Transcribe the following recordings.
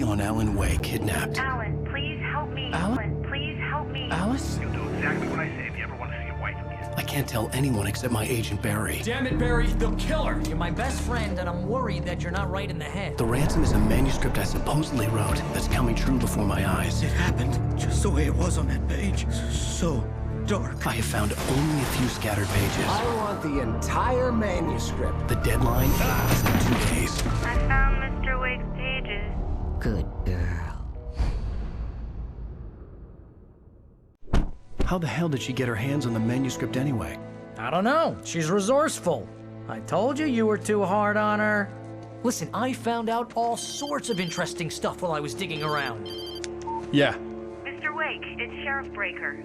study on Alan Wake kidnapped. Alan, please help me. Alan? Please help me. Alice? You'll do exactly what I say if you ever want to see your wife again. I can't tell anyone except my agent Barry. Damn it, Barry, they'll kill her. You're my best friend, and I'm worried that you're not right in the head. The ransom is a manuscript I supposedly wrote that's coming true before my eyes. It happened just the way it was on that page. So dark. I have found only a few scattered pages. I want the entire manuscript. The deadline is in 2 days. I found Mr. Wake's pages. Good girl. How the hell did she get her hands on the manuscript anyway? I don't know. She's resourceful. I told you you were too hard on her. Listen, I found out all sorts of interesting stuff while I was digging around. Yeah. Mr. Wake, it's Sheriff Breaker.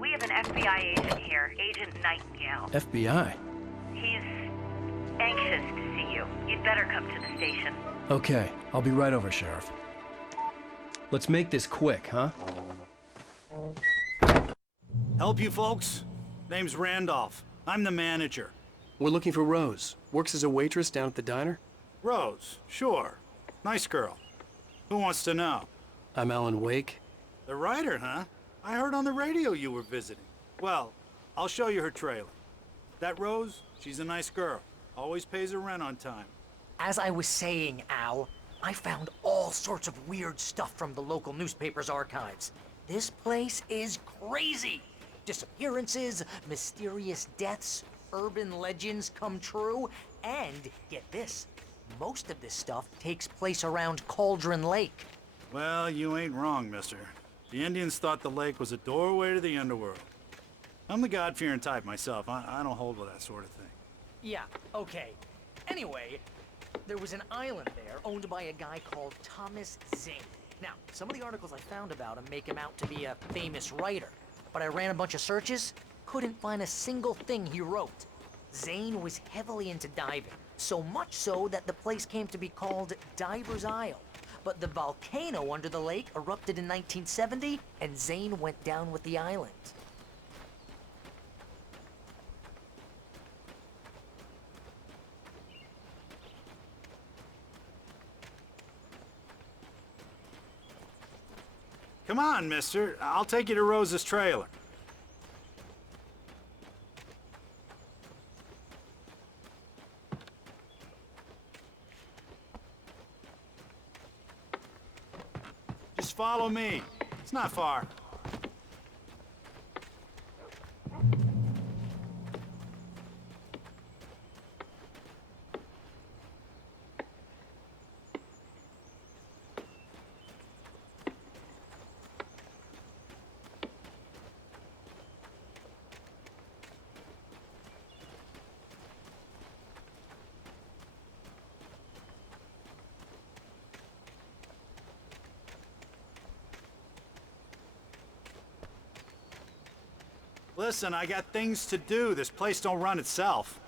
We have an FBI agent here, Agent Nightingale. FBI? He's anxious to see you. You'd better come to the station. Okay, I'll be right over, Sheriff. Let's make this quick, huh? Help you folks? Name's Randolph. I'm the manager. We're looking for Rose. Works as a waitress down at the diner. Rose, sure. Nice girl. Who wants to know? I'm Alan Wake. The writer, huh? I heard on the radio you were visiting. Well, I'll show you her trailer. That Rose, she's a nice girl. Always pays her rent on time. As I was saying, Al, I found all sorts of weird stuff from the local newspaper's archives. This place is crazy. Disappearances, mysterious deaths, urban legends come true, and get this, most of this stuff takes place around Cauldron Lake. Well, you ain't wrong, mister. The Indians thought the lake was a doorway to the underworld. I'm the God-fearing type myself. I don't hold with that sort of thing. Yeah, okay. Anyway, there was an island there owned by a guy called Thomas Zane. Now, some of the articles I found about him make him out to be a famous writer, but I ran a bunch of searches, couldn't find a single thing he wrote. Zane was heavily into diving, so much so that the place came to be called Diver's Isle. But the volcano under the lake erupted in 1970, and Zane went down with the island. Come on, mister. I'll take you to Rose's trailer. Just follow me. It's not far. Listen, I got things to do. This place don't run itself.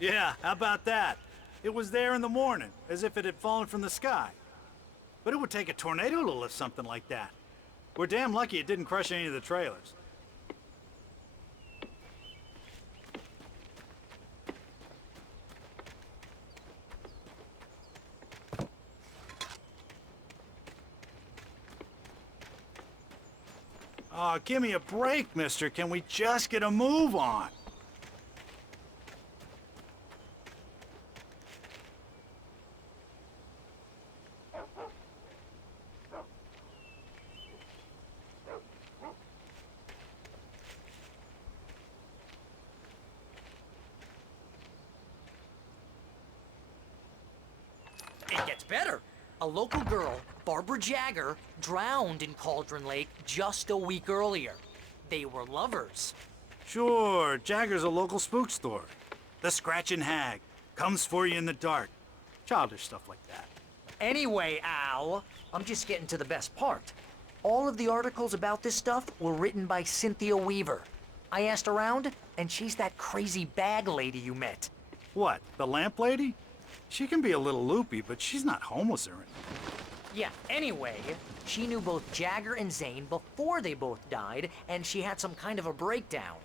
Yeah, how about that? It was there in the morning, as if it had fallen from the sky. But it would take a tornado to lift something like that. We're damn lucky it didn't crush any of the trailers. Oh, give me a break, mister. Can we just get a move on? It gets better. A local girl, Barbara Jagger, drowned in Cauldron Lake just a week earlier. They were lovers. Sure, Jagger's a local spook story. The Scratching Hag comes for you in the dark. Childish stuff like that. Anyway, Al, I'm just getting to the best part. All of the articles about this stuff were written by Cynthia Weaver. I asked around, and she's that crazy bag lady you met. What, the lamp lady? She can be a little loopy, but she's not homeless or anything. Yeah, anyway, she knew both Jagger and Zane before they both died, and she had some kind of a breakdown.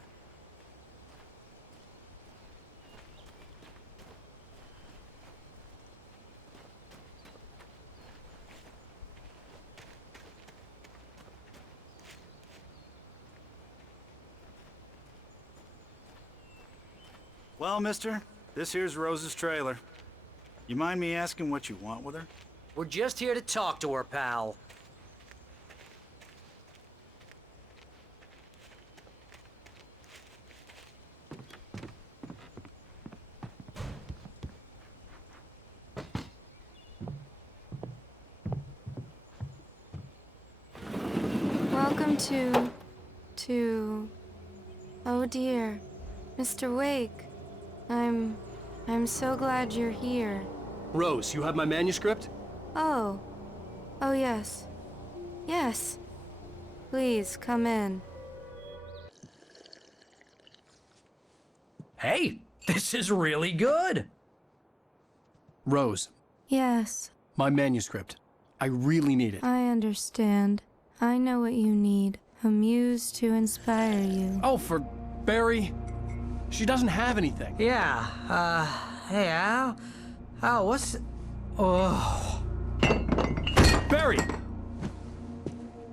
Well, mister, this here's Rose's trailer. You mind me asking what you want with her? We're just here to talk to her, pal. Welcome to... Oh dear, Mr. Wake. I'm so glad you're here. Rose, you have my manuscript? Oh. Oh yes. Yes. Please, come in. Hey, this is really good. Rose, Yes, my manuscript. I really need it. I understand. I know what you need. A muse to inspire you. Oh, for Barry. She doesn't have anything. Yeah, hey, Al? Al, what's... Oh... Barry!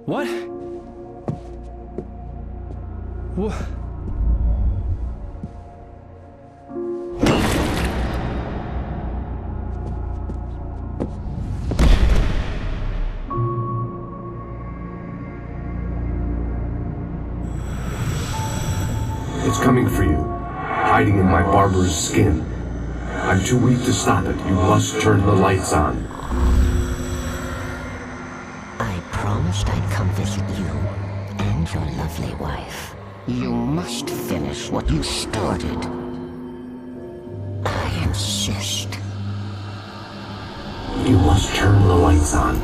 What? What? It's coming for you, hiding in my barber's skin. I'm too weak to stop it. You must turn the lights on. I promised I'd come visit you and your lovely wife. You must finish what you started. I insist. You must turn the lights on.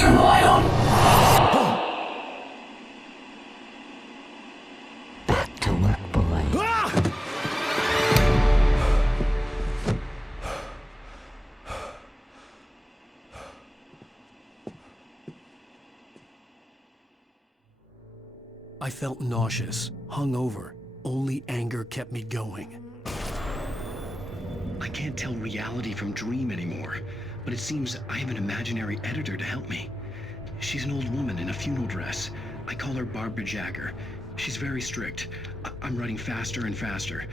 Turn the light on. Back to work, boy. I felt nauseous, hungover. Only anger kept me going. I can't tell reality from dream anymore, but it seems I have an imaginary editor to help me. She's an old woman in a funeral dress. I call her Barbara Jacker. She's very strict. I'm writing faster and faster.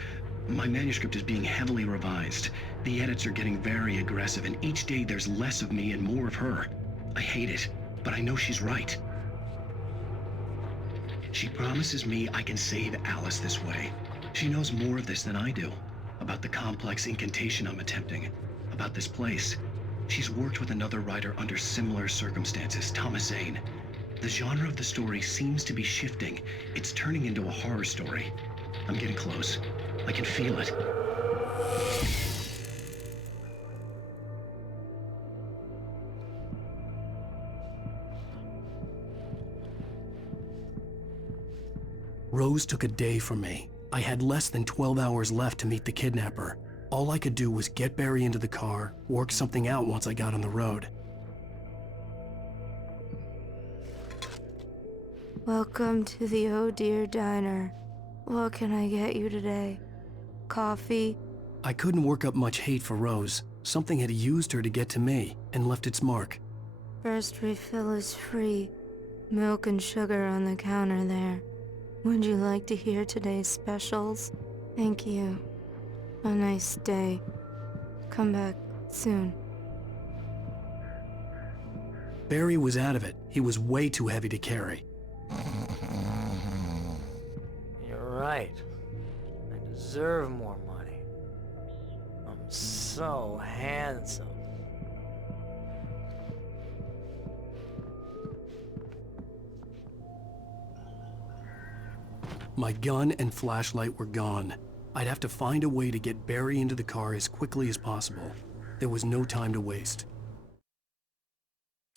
My manuscript is being heavily revised. The edits are getting very aggressive, and each day there's less of me and more of her. I hate it, but I know she's right. She promises me I can save Alice this way. She knows more of this than I do. About the complex incantation I'm attempting. About this place. She's worked with another writer under similar circumstances, Thomas Zane. The genre of the story seems to be shifting. It's turning into a horror story. I'm getting close. I can feel it. Rose took a day from me. I had less than 12 hours left to meet the kidnapper. All I could do was get Barry into the car, work something out once I got on the road. Welcome to the Oh Dear Diner. What can I get you today? Coffee? I couldn't work up much hate for Rose. Something had used her to get to me and left its mark. First refill is free. Milk and sugar on the counter there. Would you like to hear today's specials? Thank you. A nice day. Come back soon. Barry was out of it. He was way too heavy to carry. You're right. I deserve more money. I'm so handsome. My gun and flashlight were gone. I'd have to find a way to get Barry into the car as quickly as possible. There was no time to waste.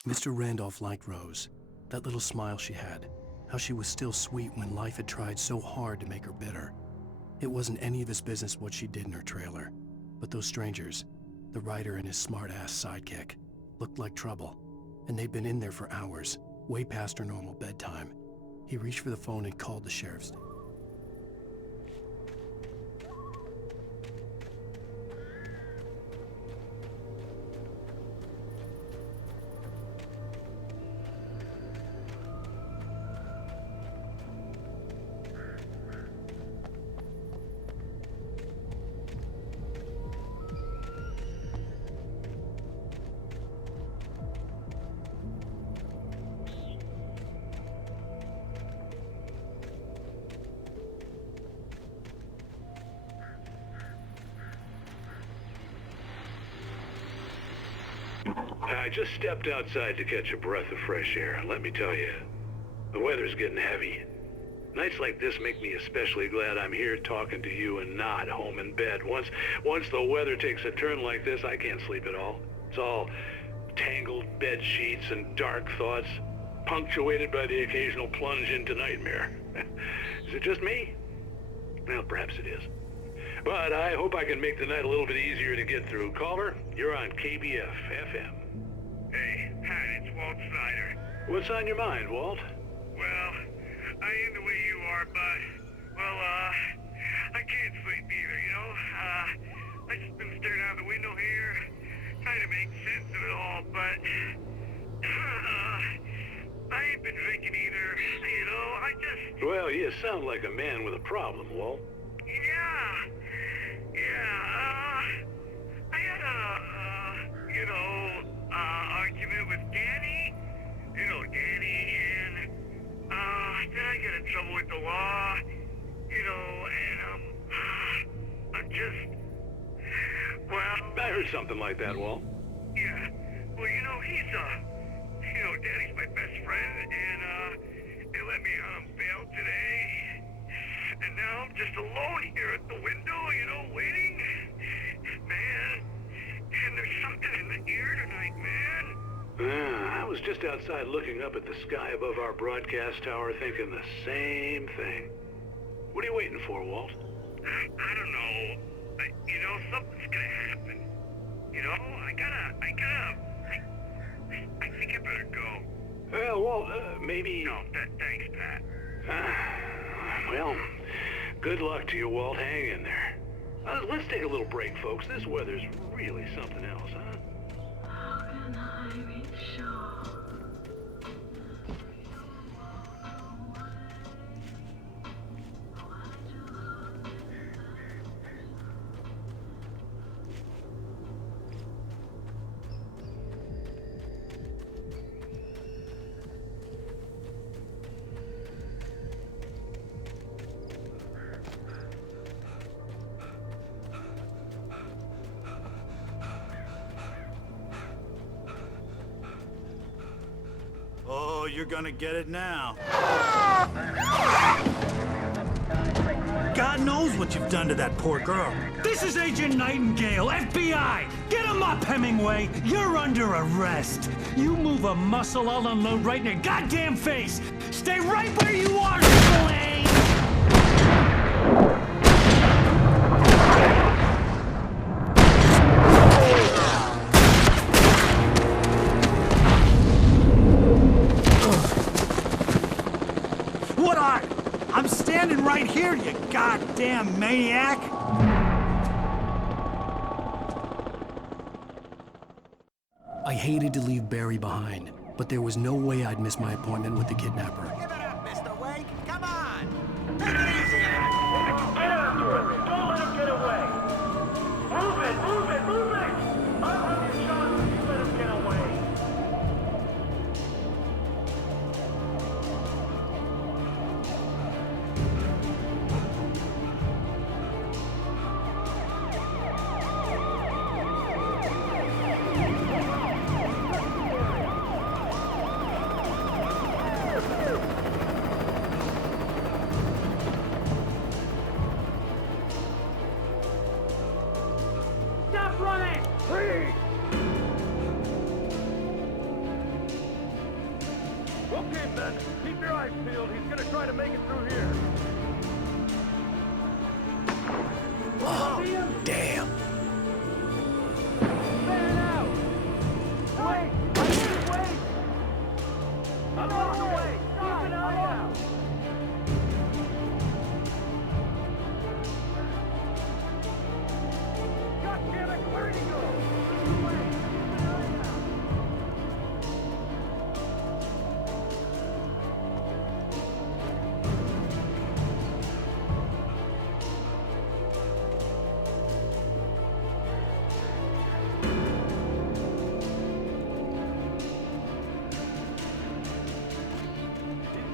Mr. Randolph liked Rose. That little smile she had. How she was still sweet when life had tried so hard to make her bitter. It wasn't any of his business what she did in her trailer. But those strangers, the writer and his smart-ass sidekick, looked like trouble. And they'd been in there for hours, way past her normal bedtime. He reached for the phone and called the sheriff's. I just stepped outside to catch a breath of fresh air. Let me tell you, the weather's getting heavy. Nights like this make me especially glad I'm here talking to you and not home in bed. Once the weather takes a turn like this, I can't sleep at all. It's all tangled bed sheets and dark thoughts, punctuated by the occasional plunge into nightmare. Is it just me? Well, perhaps it is. But I hope I can make the night a little bit easier to get through. Caller, you're on KBF FM. Hey, Pat, it's Walt Snyder. What's on your mind, Walt? Well, I am the way you are, but, well, I can't sleep either, you know? I just been staring out the window here, trying to make sense of it all, but, I ain't been drinking either, you know? I just... Well, you sound like a man with a problem, Walt. Yeah, I had a, argument with Danny, and, then I got in trouble with the law, and, I'm just, well... I heard something like that, Walt. Yeah, well, he's, Danny's my best friend, and, they let me on bail today, and now I'm just alone here at the window, waiting. Man, and there's something in the air tonight, man. I was just outside looking up at the sky above our broadcast tower thinking the same thing. What are you waiting for, Walt? I don't know. Something's gonna happen. I think I better go. Well, Walt, maybe... No, thanks, Pat. Well, good luck to you, Walt. Hang in there. Let's take a little break, folks. This weather's really something else, huh? How can I reach shore? Oh, you're gonna get it now. God knows what you've done to that poor girl. This is Agent Nightingale, FBI! Get him up, Hemingway! You're under arrest! You move a muscle, I'll unload right in your goddamn face! Stay right where you are, Spillane! I'm standing right here, you goddamn maniac! I hated to leave Barry behind, but there was no way I'd miss my appointment with the kidnapper. Give it up, Mr. Wake! Come on! Take it easy! Get after him! Don't let him get away! Move it! Move it! Move it! I'll have your shot if you let him get away!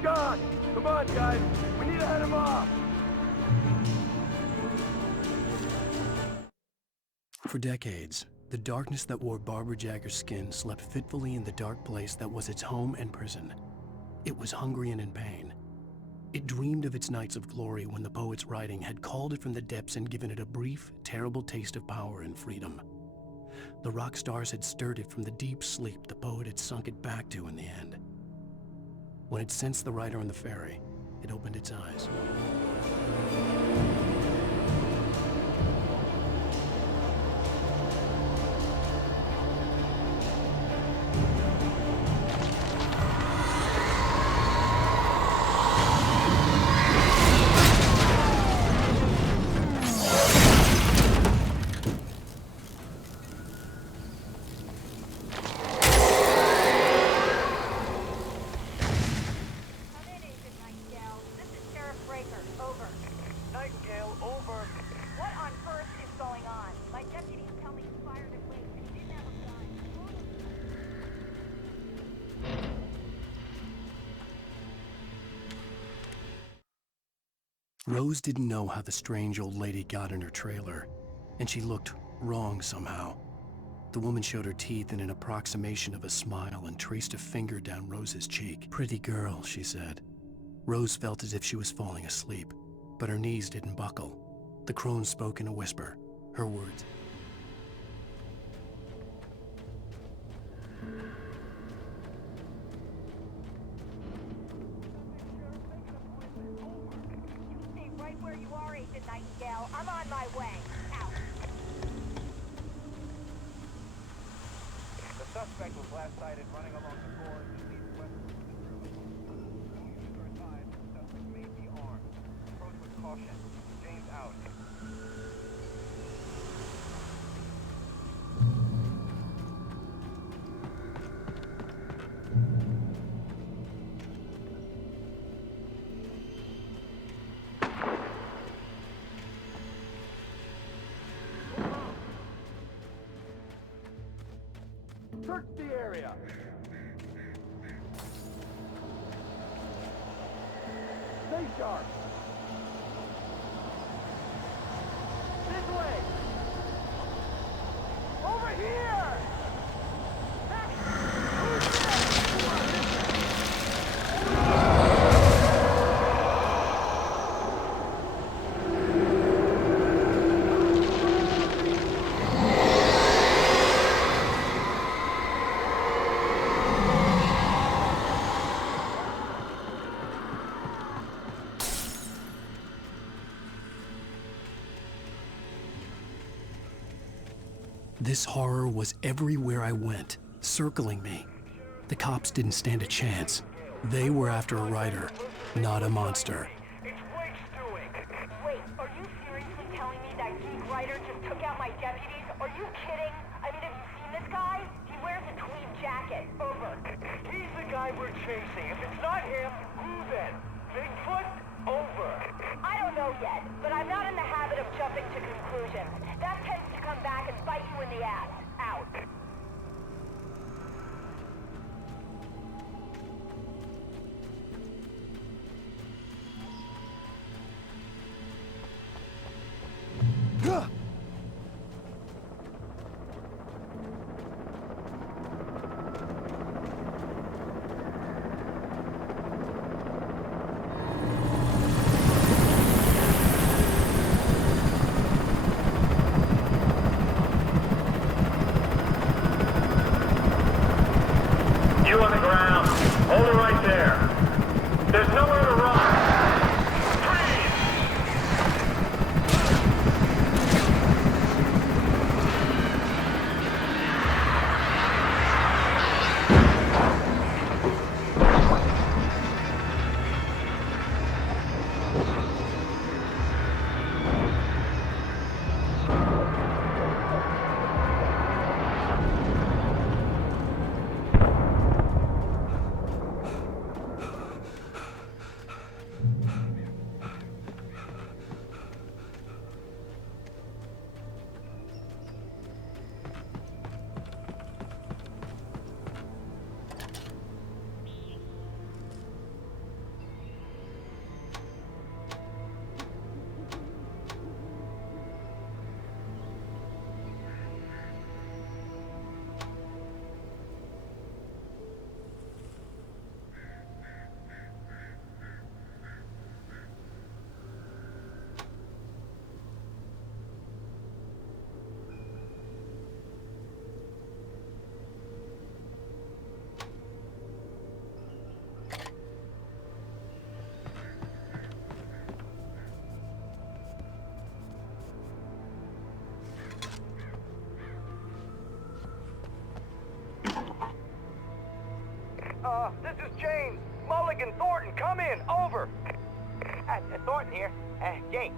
Gone! Come on, guys! We need to head him off! For decades, The darkness that wore Barbara Jagger's skin slept fitfully in the dark place that was its home and prison. It was hungry and in pain. It dreamed of its nights of glory when the poet's writing had called it from the depths and given it a brief, terrible taste of power and freedom. The rock stars had stirred it from the deep sleep the poet had sunk it back to in the end. When it sensed the writer on the ferry, it opened its eyes. Rose didn't know how the strange old lady got in her trailer, and she looked wrong somehow. The woman showed her teeth in an approximation of a smile and traced a finger down Rose's cheek. "Pretty girl," she said. Rose felt as if she was falling asleep, but her knees didn't buckle. The crone spoke in a whisper, her words. I'm on my way. Out. The suspect was last sighted running along the gorge east-west of the river. Users are advised the suspect may be armed. Approach with caution. James out. Search the area! Stay sharp! This way! Over here! This horror was everywhere I went, circling me. The cops didn't stand a chance. They were after a writer, not a monster. Wait, are you seriously telling me that geek writer just took out my deputies? Are you kidding? I mean, have you seen this guy? He wears a tweed jacket. Over. He's the guy we're chasing. If it's not him, who then? Bigfoot? Over. I don't know yet, but I'm not in the habit of jumping to conclusions. That tends to come back and bite you in the ass. Out. This is James. Mulligan, Thornton, come in. Over. Thornton here. James,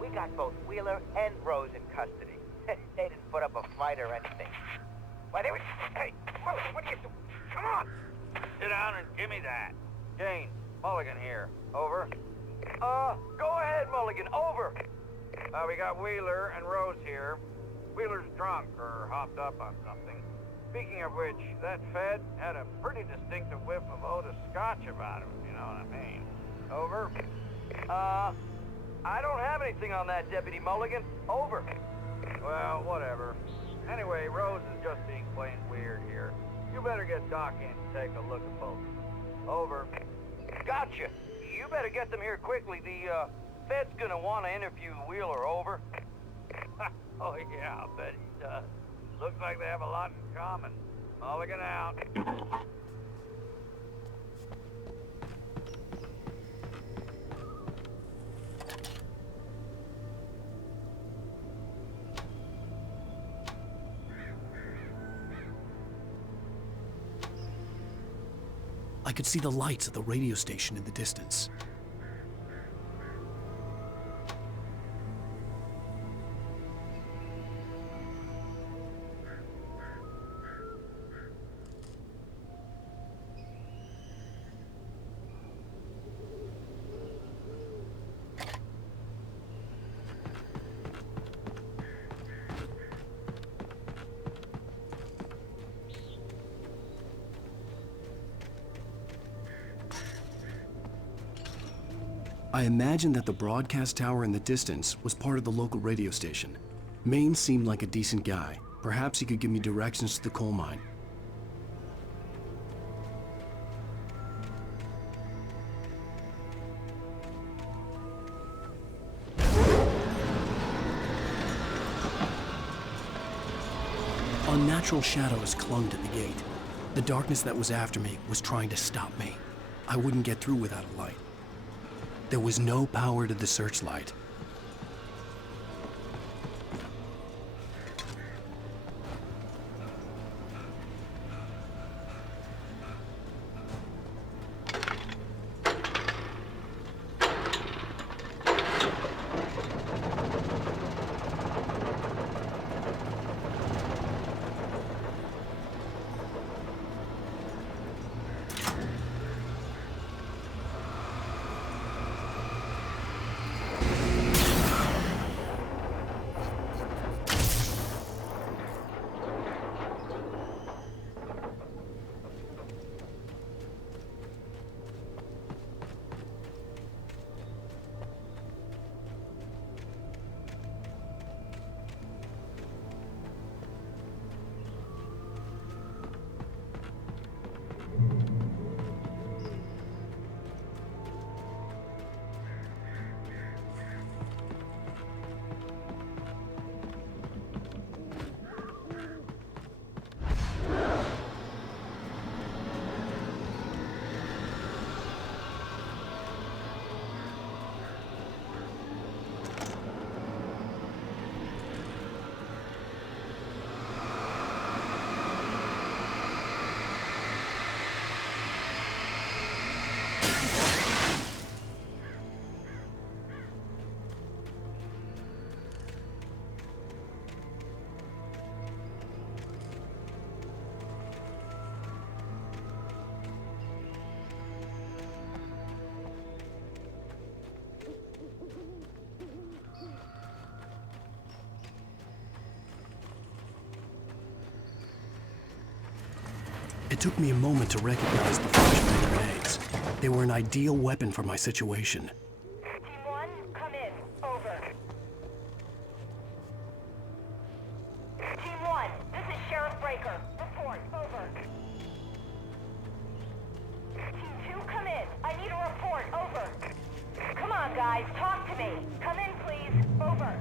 we got both Wheeler and Rose in custody. They didn't put up a fight or anything. Why, they were... Hey, Mulligan, what are you doing? Come on! Sit down and give me that. James, Mulligan here. Over. Go ahead, Mulligan. Over. We got Wheeler and Rose here. Wheeler's drunk or hopped up on something. Speaking of which, that Fed had a pretty distinctive whiff of Otis Scotch about him, you know what I mean. Over. I don't have anything on that, Deputy Mulligan. Over. Well, whatever. Anyway, Rose is just being plain weird here. You better get Doc in to take a look at both. Over. Gotcha. You better get them here quickly. The, Fed's gonna want to interview Wheeler. Over. Oh, yeah, I'll bet he does. Looks like they have a lot in common. Mulligan out. I could see the lights of the radio station in the distance. I imagined that the broadcast tower in the distance was part of the local radio station. Maine seemed like a decent guy. Perhaps he could give me directions to the coal mine. Unnatural shadows clung to the gate. The darkness that was after me was trying to stop me. I wouldn't get through without a light. There was no power to the searchlight. It took me a moment to recognize the flashbang grenades. They were an ideal weapon for my situation. Team 1, come in. Over. Team 1, this is Sheriff Breaker. Report. Over. Team 2, come in. I need a report. Over. Come on, guys. Talk to me. Come in, please. Over.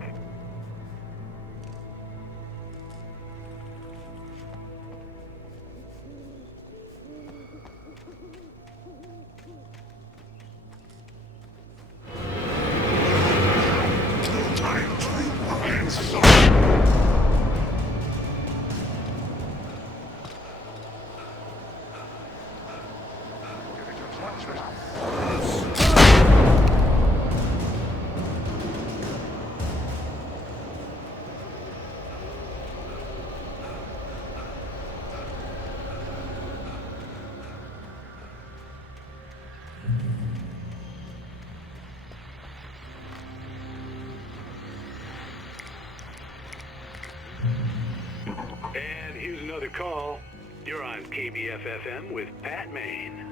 And here's another call. You're on KBF-FM with Pat Maine.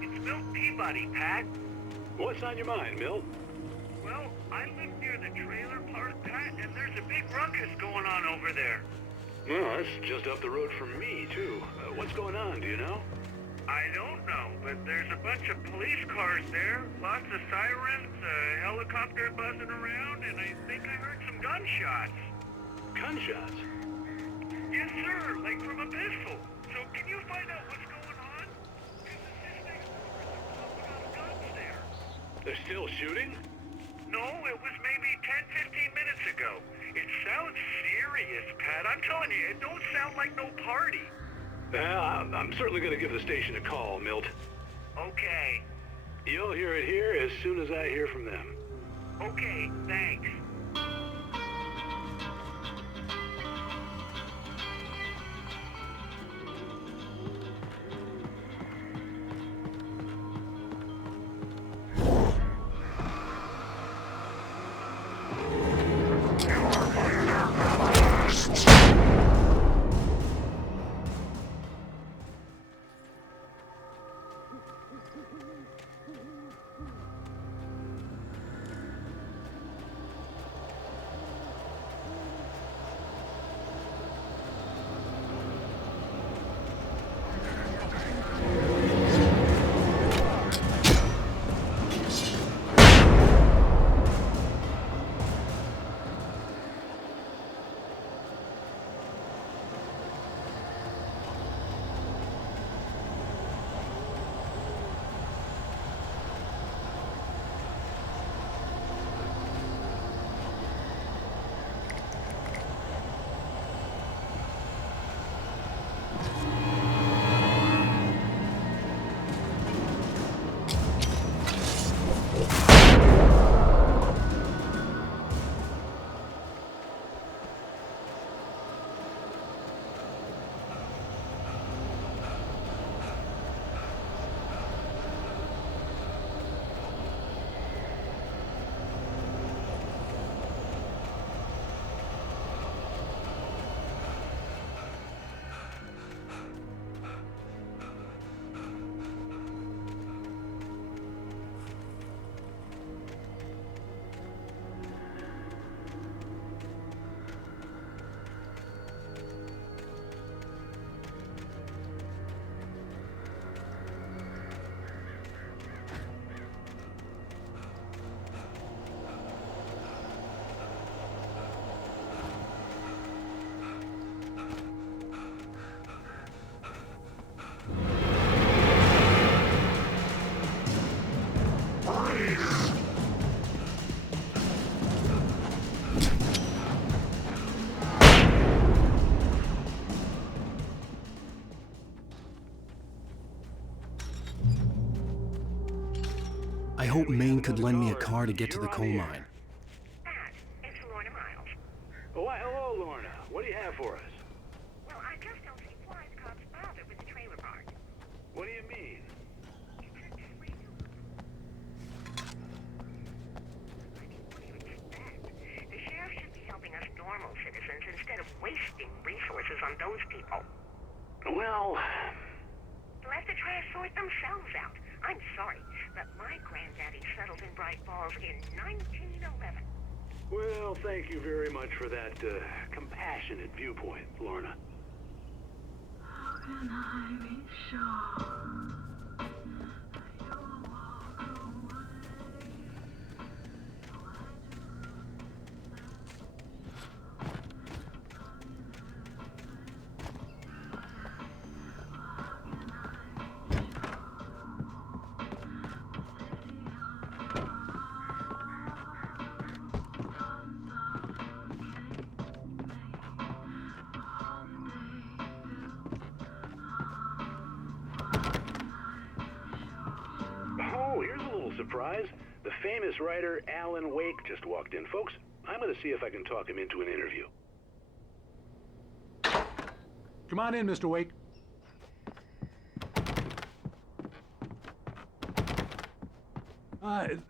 It's Milt Peabody, Pat. What's on your mind, Milt? Well, I live near the trailer park, Pat, and there's a big ruckus going on over there. Well, that's just up the road from me, too. What's going on, do you know? I don't know, but there's a bunch of police cars there, lots of sirens, a helicopter buzzing around, and I think I heard some gunshots. Gunshots? Yes, sir, like from a pistol. So can you find out what's going on? They're still shooting? No, it was maybe 10, 15 minutes ago. It sounds serious, Pat. I'm telling you, it don't sound like no party. I'm certainly going to give the station a call, Milt. Okay. You'll hear it here as soon as I hear from them. Okay, thanks. I hope Maine could lend me a car to get to the coal mine. It's Lorna Miles. Oh, why, hello, Lorna. What do you have for us? Well, I just don't see why the cops bothered with the trailer park. What do you mean? The sheriff should be helping us normal citizens instead of wasting resources on those people. Well... Let the trash sort themselves out. I'm sorry, but my granddaddy settled in Bright Falls in 1911. Well, thank you very much for that compassionate viewpoint, Lorna. How can I be sure? Surprise, the famous writer Alan Wake just walked in. Folks, I'm going to see if I can talk him into an interview. Come on in, Mr. Wake.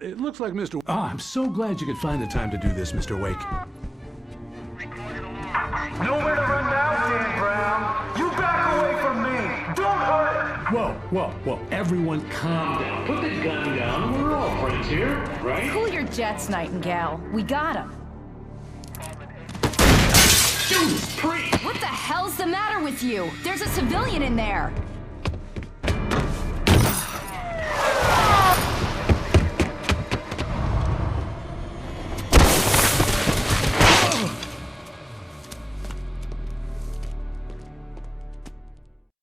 It looks like Mr. I'm so glad you could find the time to do this, Mr. Wake. Nowhere to run now, Dan Brown. Whoa, everyone calm down. Put the gun down. We're all friends here, right? Cool your jets, Nightingale. We got him. Jesus, priest! What the hell's the matter with you? There's a civilian in there.